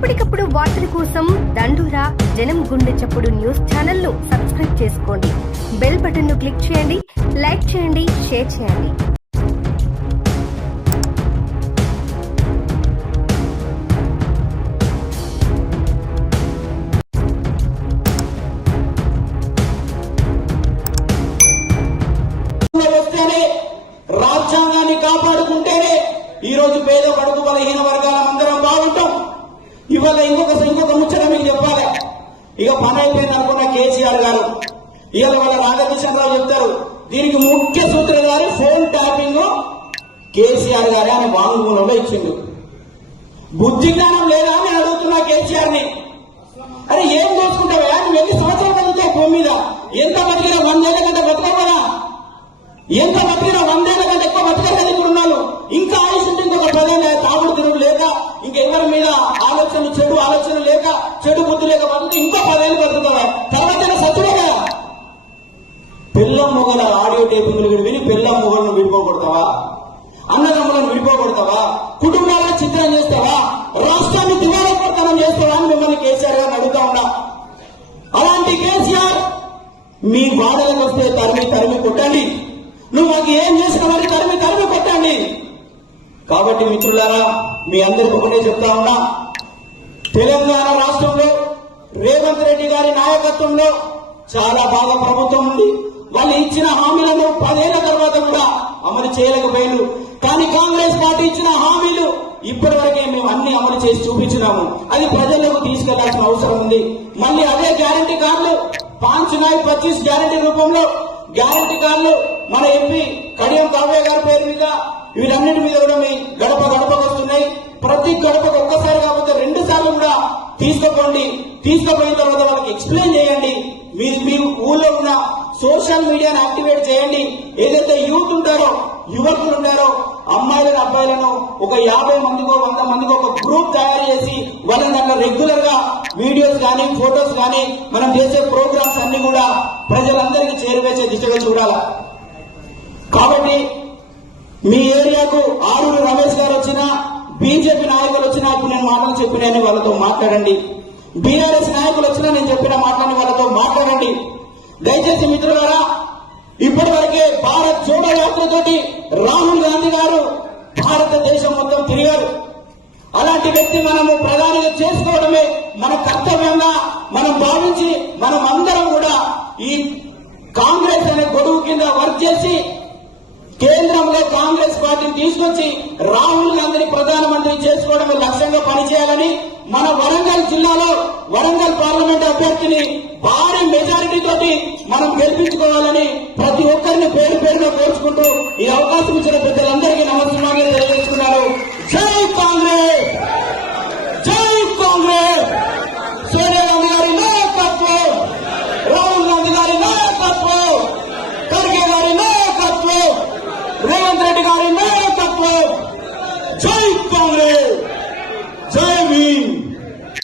ఎప్పటికప్పుడు వార్తల కోసం దండూరా జనం గుండె చప్పుడు న్యూస్ ఛానల్ ను సబ్స్క్రైబ్ చేసుకోండి. బెల్ బటన్ ను క్లిక్ చేయండి, లైక్ చేయండి, షేర్ చేయండి. రాజ్యాంగాన్ని కాపాడుకుంటేనే ఈ రోజు పేద పడుతు బలహీన వర్గాల అందరం బాగుంటాం. ఇవాళ ఇంకొక ముచ్చట మీకు చెప్పాలి. ఇక పని అయిపోయింది అనుకున్న కేసీఆర్ గారు ఇవాళ వాళ్ళ రాధాకృష్ణరావు చెప్తారు, దీనికి ముఖ్య సూత్రధారి ఫోన్ ట్యాపింగ్ కేసీఆర్ గారే అని వాంగ్మూలంలో ఇచ్చిండు. బుద్ధి జ్ఞానం లేదా అని అడుగుతున్నా కేసీఆర్ ని. అరే ఏం చేసుకుంటావా? నువ్వు ఎన్ని సంవత్సరాలు బతుకుతావు భూమి మీద? ఎంత బతికినా 100 ఏళ్ల కంటే బతకవు కదా. ఎంత బతికినా 100 ఏళ్ల కంటే ఎక్కువ బతకలేదు ఇప్పుడున్నాను. ఇంకా ఆయుష్ ఉంటే ఇంకొక 10 ఏళ్ళ తాగుడు తిరుగు లేక, ఇంకెవరి మీద ఆలోచనలు చెడు ఆలోచనలు లేక, చెడు బుద్ధి లేక బతుకు ఇంకో 10 ఏళ్ళు బతుకుతావా? తర్వాత సత్తుడే కదా. పిల్లం మొగల ఆడియో టేపింగ్లు విని పిల్లం మొగలను విడిపోగొడతావా? అన్నదమ్ములను విడిపోగొడతావా? కుటుంబాలను చిత్రం చేస్తావా? రాష్ట్రాన్ని దివాళీపడతనం చేస్తావా అని మిమ్మల్ని కేసీఆర్ గారిని అడుగుతా ఉన్నా. అలాంటి కేసీఆర్ మీ వాడలకు వస్తే తరిమి కొట్టండి. నువ్వు మాకు ఏం చేసిన వారి తరిమి కొట్టండి. కాబట్టి మిత్రులారా, మీ అందరికి ఒకటే చెప్తా ఉన్నా, తెలంగాణ రాష్ట్రంలో రేవంత్ రెడ్డి గారి నాయకత్వంలో చాలా బాగా ప్రభుత్వం ఉంది. వాళ్ళు ఇచ్చిన హామీలను 10 ఏళ్ల తర్వాత కూడా అమలు చేయలేకపోయారు. కానీ కాంగ్రెస్ పార్టీ ఇచ్చిన హామీలు ఇప్పటి వరకే మేము అన్ని అమలు చేసి చూపించినాము. అది ప్రజలకు తీసుకెళ్లాల్సిన అవసరం ఉంది. మళ్ళీ అదే గ్యారంటీ కార్డులు 525 గ్యారంటీ రూపంలో గ్యారంటీ కార్డులు మన ఎంపీ కడియం కావ్య గారి పేరు మీద, వీరన్నిటి మీద కూడా మీ గడపకు వస్తున్నాయి. ప్రతి గడపకు ఒక్కసారి కాకపోతే 2 సార్లు కూడా తీసుకుపోండి. తీసుకుపోయిన తర్వాత వాళ్ళకి ఎక్స్ప్లెయిన్ చేయండి. మీ ఊళ్ళో ఉన్న సోషల్ మీడియాను యాక్టివేట్ చేయండి. ఏదైతే యూత్ ఉంటారో, యువకులు ఉంటారో, అమ్మాయిలను అబ్బాయిలను ఒక 50 మందికో 100 మందికో ఒక గ్రూప్ తయారు చేసి వాళ్ళని దాంట్లో రెగ్యులర్ గా వీడియోస్ కానీ ఫోటోస్ కానీ మనం చేసే ప్రోగ్రామ్స్ అన్ని కూడా ప్రజలందరికీ చేరువేసే దిశగా చూడాలి. కాబట్టి మీ ఏరియాకు ఆరూరు రమేష్ గారు వచ్చినా, బీజేపీ నాయకులు వచ్చినా ఇప్పుడు నేను మాటలు చెప్పినాయని వాళ్ళతో మాట్లాడండి. బీఆర్ఎస్ నాయకులు వచ్చినా నేను చెప్పిన మాటలని వాళ్ళతో మాట్లాడండి. దయచేసి మిత్రులారా, ఇప్పటి వరకే భారత్ జోడో యాత్రతోటి రాహుల్ గాంధీ గారు భారతదేశం మొత్తం తిరిగారు. అలాంటి వ్యక్తి మనము ప్రధానిగా చేసుకోవడమే మన కర్తవ్యంగా మనం భావించి మనం అందరం కూడా ఈ కాంగ్రెస్ అనే గొడుగు కింద వర్క్ చేసి కేంద్రంలో కాంగ్రెస్ పార్టీని తీసుకొచ్చి రాహుల్ గాంధీని ప్రధానమంత్రి చేసుకోవడమే లక్ష్యంగా పనిచేయాలని, మన వరంగల్ జిల్లాలో వరంగల్ పార్లమెంట్ అభ్యర్థిని భారీ మెజారిటీ తోటి మనం గెలిపించుకోవాలని